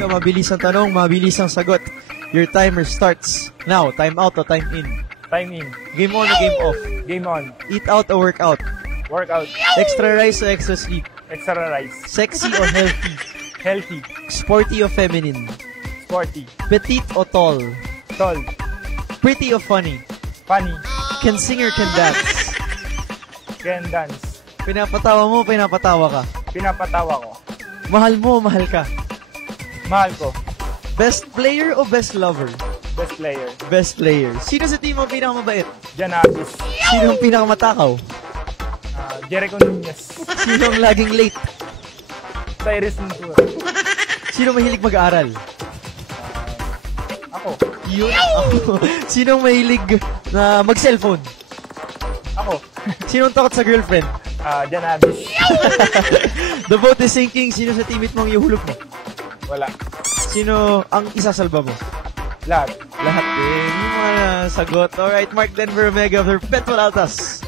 ka, mabilis ang tanong, mabilis ang sagot. Your timer starts now. Time out o time in? Time in. Game on o game off? Game on. Eat out o workout? Workout. Extra rice o extra sleep? Extra rice. Sexy o healthy? Healthy. Sporty o feminine? Sporty. Petite o tall? Tall. Pretty o funny? Funny. Can sing or can dance? Can dance. Pinapatawa mo, pinapatawa ka? Pinapatawa ko. Mahal mo, mahal ka? Mahal ko. Best player o best lover? Best player. Best player. Sino sa team mo pinakamabait? Jan Abis. Sino ang pinakamatakaw? Jericho Nunez. Sino ang laging late? Cyrus Ventura. Sino mahilig mag-aaral? Ako. Yun, ako. Sino ang mahilig na mag-cellphone? Ako. Sino ang takot sa girlfriend? Jan Abis. The boat is sinking. Sino sa teammate mo ang ihulog mo? Wala. Sino ang isasalba mo? Lahat. Lahat din. Yung mga sagot. Alright, Mark Denver Omega of the Petrol Altas.